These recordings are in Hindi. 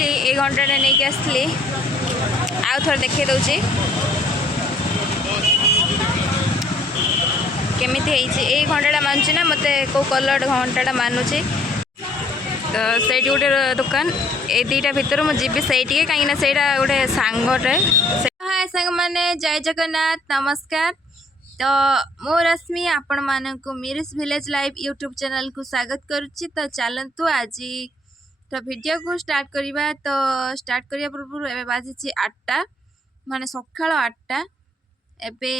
आसली ए घंटा नहीं आसली आउ थोड़े देखे दूसरी केमी ये घंटा मानुची ना मत कौ कलर घंटा मानुची तो से गोटे दुकान ए दुटा भितर मुझे जी कहीं से गोटे सांगटे हाय सांग मैंने जय जगन्नाथ नमस्कार। तो मो रश्मि आपण मानक मिरिस विलेज लाइव यूट्यूब चैनल को स्वागत करुच्ची। तो चलतु आज तो वीडियो को स्टार्ट करवा। तो स्टार्ट करने पूर्व एवं बाजी 8टा माने सकाल 8टा एबे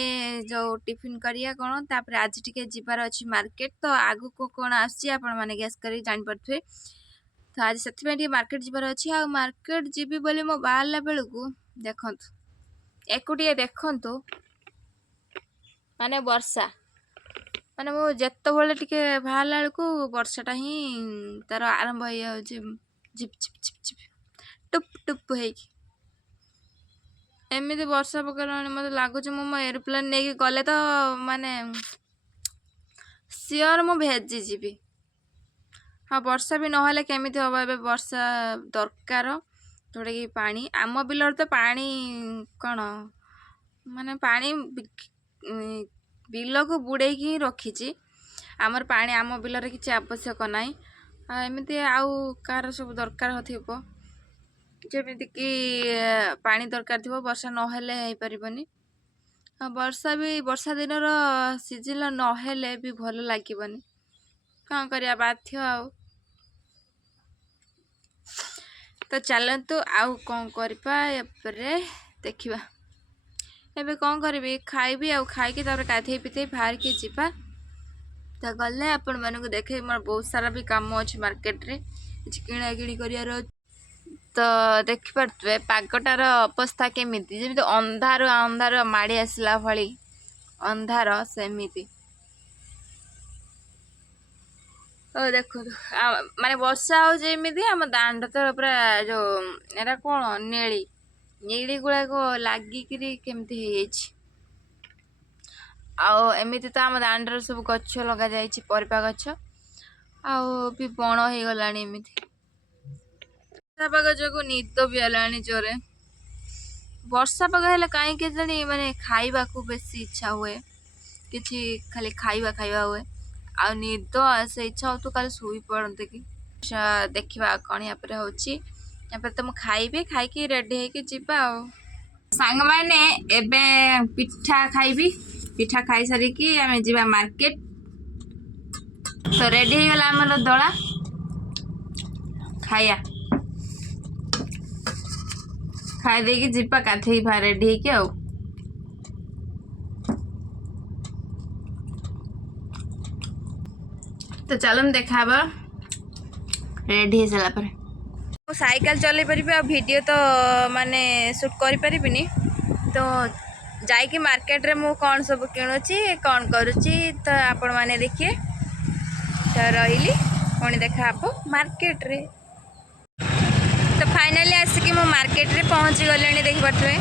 जो टिफिन करिया कौन तापर आज टिके जीवार अच्छी मार्केट। तो आगु को कौन आसी आपण माने गैस करी जान पड़थे। तो आज से मार्केट जीवार अच्छी आ मार्केट जीवी बोली मो बाहरला बेलू को देखंतु एकुटिए देखंतु माने वर्षा माने मो जत्तो बेले टिके बाहरला बेलू वर्षाटा ही तार आरंभ हो जाउछ झिप झिप झिप झिप टुप टुप हे एमती वर्षा पकड़ मत लगुच मो एरोप्लेन नहीं गले तो माने सियोर मु भेजी जीवी। हाँ वर्षा भी नहले केमिति हम ए वर्षा दरकार जोटा कि पानी आम बिलर तो पानी कौन माने पानी बिल को बुड़े ही रखी आमर पानी आम बिलर किसी आवश्यक ना एमती आउ कार सब दरकार हो जमीक पानी दरकार थी वर्षा नहेले हो पारनी। वर्षा भी वर्षा दिन सीजन नहेले भी भल लगे कौन करिया बाध्य आउ। तो चलतु आउ कौन करवा देखा एबे कौन करी खाइबी आउ खाई गाधे पीते बाहर के जीवा। तो गले आपण मानक देखे मोर बहुत सारा भी काम अच्छे मार्केट रे किणा किणी कर। तो देखिपे पागटार अवस्था केमिति जमी अंधार अंधार माड़ी आसला भली अंधार सेमिति। देखो माने वर्षा होमती आम दांड तो पूरा जो एरा कौन नेली नेली गुड़ाक लगिकी केमती आमती तो आम दांडर सब गछ लग जाइए परिपा गछ आउ भी बण हो गला एमती वर्षा पाग जो निद भी है जोरे वर्षा पाग है कहीं जानी माने खाइबा को बेसी इच्छा हुए किसी खाली खाइबा खाइबा हुए आ निद आसे इच्छा हो तो खाली शुई पड़ते कि देखा कौन यहाँ पर हो तो मुझे खाइबी खाई रेडी होगी जीवा सांग मैंने एबे पिठा खाइबी पिठा खाई सारिकी आम जीवा मार्केट। तो रेडी हो गला आमर दला खाया खाई देकी जीवा गाधे रेडी होगी आउ। तो चलो देखा रेडी हो सारा साइकिल चल पारि आ वीडियो तो माने शूट कर पारिनी। तो जाइकी मार्केट रे मु कौन सब किणुची कौन करुची तो आपण माने देखिए। तो रही पुणी देखा मार्केट रे। तो फाइनली आसिकी मु मार्केट रे पहुँची गले देखी पारे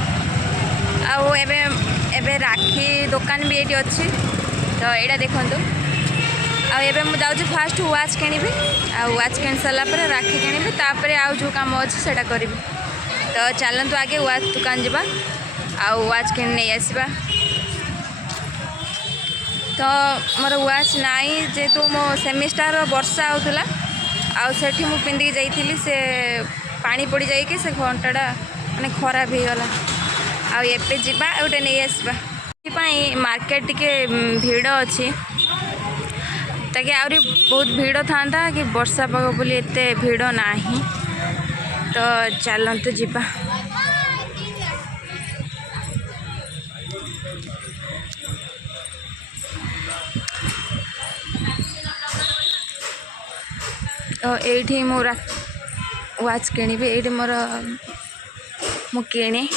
आउ एबे राखी दुकान भी ये अच्छी। तो यहाँ देखु आबे मुझे जाऊँ फास्ट वाच किणी वाच किणी सारापर राखी किणी तापर आउ जो कम अच्छे से करी। तो चलतु आगे वाच दुकान जावा आउ वाच किणी नहीं आसवा। तो मोर वाच नाई जेहेतु मो सेमिस्टर वर्षा होता आउ सेठी मु पिंधिकी जाइली से पानी पड़ जाइए से घंटाटा माने खराब हो गला आउ एबे जीवा गोटे नहीं आसवा। मार्केट टिके भीड़ अच्छी ताकि आहरी बहुत भीड़ था कि वर्षा पाग बोली एते भीड़ ना। तो चलतु जीवा तो ये मोर वाच किणी ये मोर मु किणे।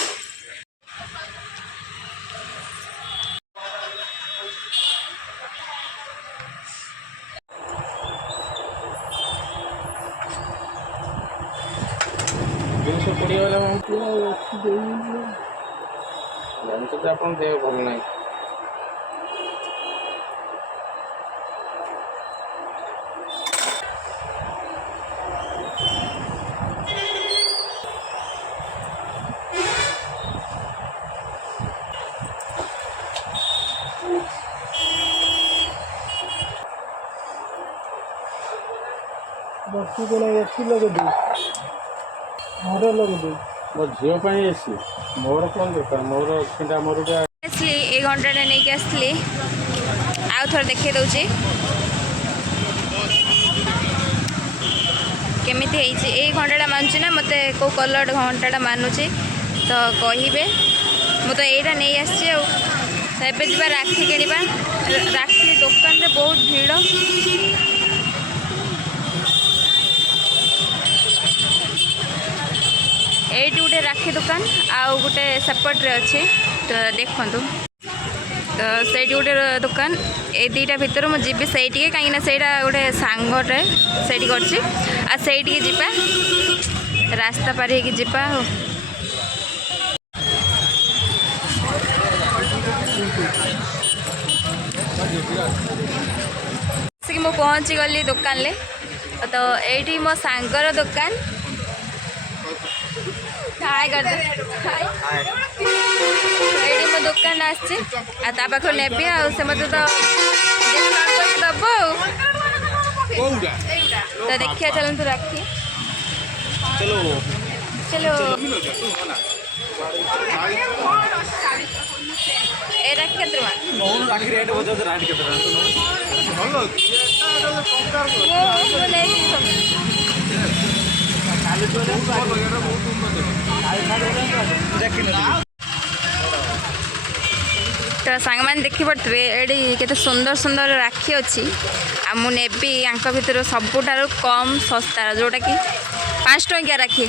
ଆପଣ ଦେହ ଭଲ ନାହିଁ। ଏସି ଲଗେଇଦେବି ଘର ଲଗେଇଦେବି ମୋ ଝିଅ ପାଇଁ ଏସି ମୋର କ'ଣ ଦରକାର ମୋର କିନ୍ତୁ ଆମର ଗୋଟେ ଆସିଲି ଏଇ ଘଣ୍ଟାଟା ନେଇକି ଆସିଥିଲି ଆଉ ଥରେ ଦେଖେଇ ଦେଉଛି କେମିତି ହେଇଛି। ଏଇ ଘଣ୍ଟାଟା ମାନୁଛି ନା ମୋତେ କେଉଁ କଲର୍ ଘଣ୍ଟାଟା ମାନୁଛି ତ କହିବେ। ମୁଁ ତ ଏଇଟା ନେଇ ଆସିଛି ଆଉ ତ ଏବେ ଯିବା ରାକ୍ଷୀ କିଣିବା। ରାକ୍ଷୀ ଦୋକାନରେ ବହୁତ ଭିଡ଼। ଏଇଠି ଗୋଟେ ରାକ୍ଷୀ ଦୋକାନ ଆଉ ଗୋଟେ ସେପଟରେ ଅଛି ତ ଦେଖନ୍ତୁ। ତ ସେଇଠି ଗୋଟେ ଦୋକାନ ଏ ଦୁଇଟା ଭିତରୁ ମୁଁ ଯିବି ସେଇଠିକି କାହିଁକିନା ସେଇଟା ଗୋଟେ ସାଙ୍ଗଟେ ସେଇଠି କରିଛି ଆଉ ସେଇଠିକି ଯିବା ରାସ୍ତା ପାରି ହେଇକି ଯିବା ଆଉ। ଆସିକି ମୁଁ ପହଞ୍ଚିଗଲି ଦୋକାନରେ ତ ଏଇଠି ମୋ ସାଙ୍ଗର ଦୋକାନ ଏଇଠି ମୋ ଦୋକାନ ଆସିଛି ଆଉ ତା ପାଖରୁ ନେବି ଆଉ ସେ ମୋତେ ତ ଦେବ ଆଉ ତ ଦେଖିବା ଚାଲନ୍ତୁ ରାକ୍ଷୀ चलो ए राखी केते मा नौन राखी रेट बजा तो राखी केते भलो वो ले सब खाली तो वगैरह बहुत तो सांग मैंने देखी पड़े एडी केते सुंदर सुंदर राखी अच्छी आ मु नेबी यांक भितर सबुठार कम सस्तार जोटा कि 5 टंकिया राखी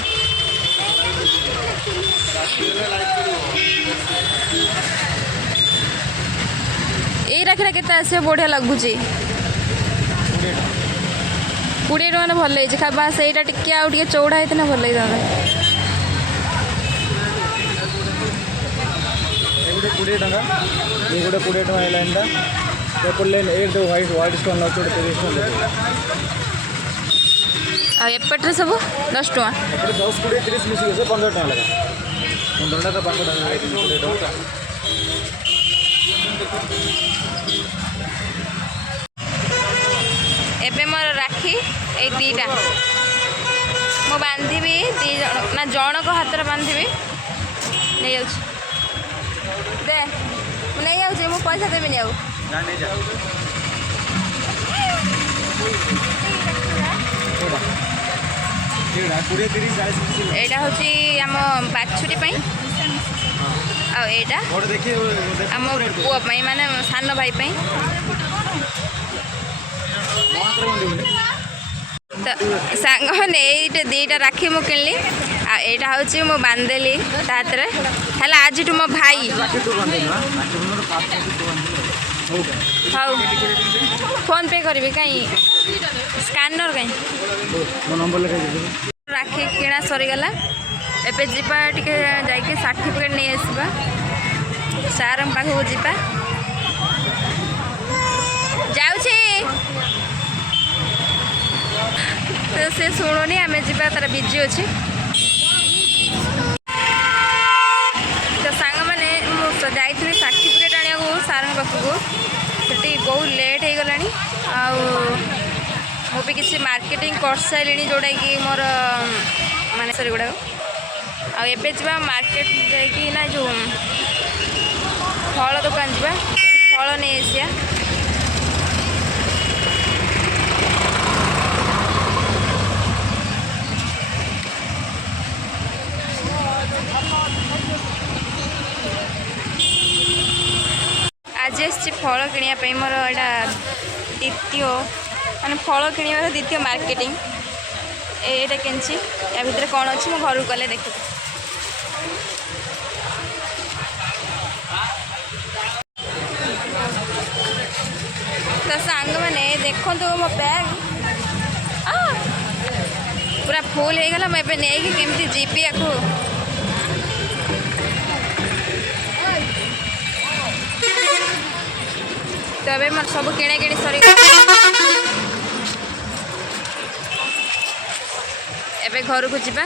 ये राखीटा केते आसे बढ़िया लगुच 20 टका भल लगे खावा से टे चौड़ा होता भल लगे गोटे 20 टका ये गोटे 20 टका लाइन पेपर लाइन एक व्हाइट व्हाइट स्टोन लगे 30 टका एपटे सब 10 टका 10 20 30 मिसिक 15 टका लगा 15 टका 5 टका 20 टका एबे मोर राखी ए दीटा मो बांधि दी जन ना जनक हाथ में बांधि नहीं जाऊँ दे नहीं जाऊँ मु पैसा देविनि आउ एटा हूँ आम बाछुरी आटा आम पुआ माने सान भाई तो सांग मैंने ये दीटा राखी मु किनली आटा हूँ मु बांधदेली हाथ में है आज मो भाई हाँ फोन पे करी कहीं स्कानर कहीं राखी किणा सरीगला एबे जीवा टिके जाइके सर्टिफिकेट नहीं आसवा सार पाखक जीवा जाऊँचे तो से शुणुनी आम जा तार बिजी अच्छे तो सांग मैंने जाइए सर्टिफिकेट आने को सार पाखक से बहुत लेट हो गला मुझे किसी मार्केटिंग कर सारे जोटा कि मोर माने सरी गुड़ा आबे जा मार्केट जा जो फल दुकान जा फल नहीं आसिया आज आसी फल किनापी मोर यहाँ द्वितीय माने फल किणवार द्वितीय मार्केटिंग एटा किनछि या भितर कौन अच्छी मो घर गले देख तो सांग मैंने देखो मो बैग पूरा फुल हो गला मुझे नहीं केमती जीपी या तो अबे मोर सब किणे किणी सरी एबे घर को जीवा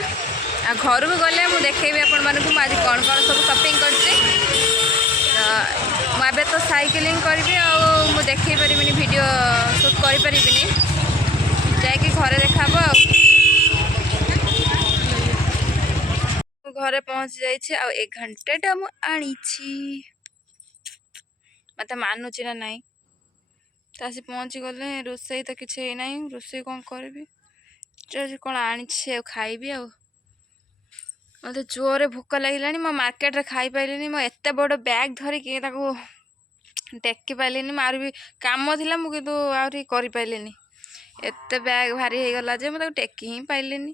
घर को गले मुझे देखेबी आपण मानकु आज कौन कौन सब शॉपिंग करछि तो मुझे तो साइकिलिंग करी आउ देखे पारिबिनी वीडियो शूट करि परिबिनी जाके घरे देखाबो। घरे पहुँची जाइए आ 1 घंटा मु आनी मत मानुची ना नाई तो आसी पहुँची गले रोसई तो किसी ना रोसई कौन करी कौन आनी खाइबी आ मत जोरे भोक लगे मो मार्केट रे खाई पाइलिनी मो एत बड़ बैग धरिकी टेकी पाइलिनी मार भी काम थिला मुझे आहरी करि पाइलिनी एत बैग भारी हो गला जे मुझे टेकी ही पाइलिनी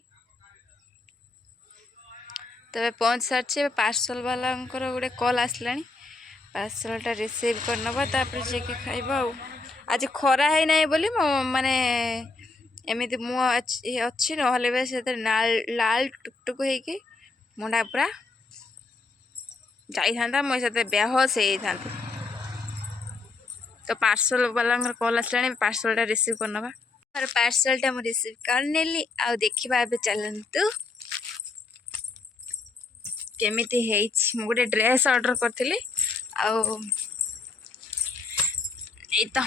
तबे पहुँच सारी पार्सल वाला गोटे कॉल आसला पार्सलटा रिसीव करनबा तापर जेके खाइबा आज खरा है ना बोली मो माने एमती मु अच्छी नहले बे से लाल टुकटुक होइकी मुंडा पूरा जाइथा मो से बेहोश हो तो पार्सल वाला कॉल आसला पार्सलटा रिसीव करनबा और पार्सलटा मु रिसीव करनेली आ देखिबा एबे चलंतु केमिति हेइछ मु गोटे ड्रेस ऑर्डर करथिली आ ए तो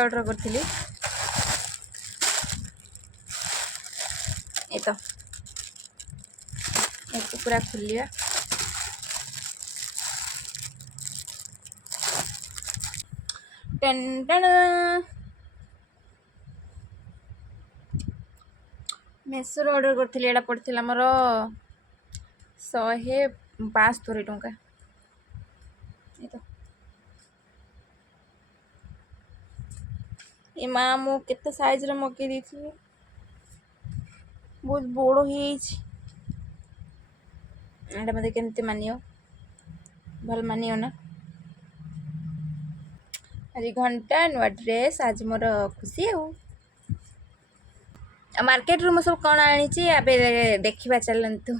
ऑर्डर करथिली ए तो पूरा खुलिया टन टन मेसोर ऑर्डर करथिली एटा पड़थिला मोर 172 टंका ए तो ए माँ मु केते साइज रे मगे देथिली बहुत बड़ हो मत केमती मानियो भल मानियो ना आज घंटा नुआ ड्रेस आज मोर खुशी हो मार्केट रू सब कौन आनी देखा चलतु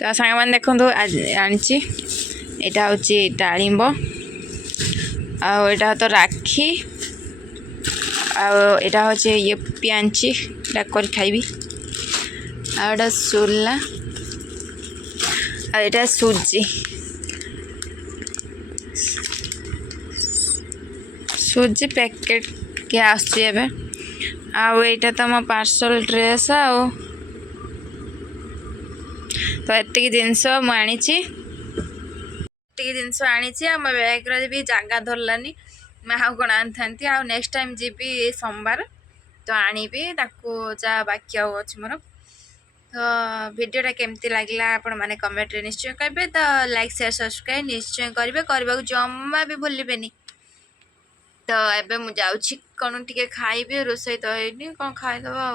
तो सांग मैंने देखो आज आनी यहाँ हूँ डालिंब आटा तो राखी आटा हूँ ये पियांची कर खाइबी आटा सोला आटा सुजी सुजी पैकेट के आसवे आईटा तो मो पार्सल ड्रेस तो एति जिनस मुझे जिनस आनी मो बैग्रे भी जगह धरलानी मैं आउ कौन आनी था नेक्स्ट टाइम जी सोमवार तो आनी जा बाकी अच्छी मोर तो वीडियोटा केमती लगला आपण मैंने कमेंट रे निश्चय करेंगे तो लाइक शेयर सब्सक्राइब निश्चय करेंगे करने को जमा भी भूलबेनी तो एबे मु जाउछि कौन टिके खाइबे रोसई तो हैनी कौन खाइदबा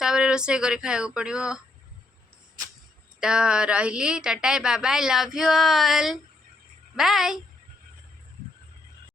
ताबरे रोसई करी खाइबा पड़िबो तो रहिली tata bye bye love you all bye.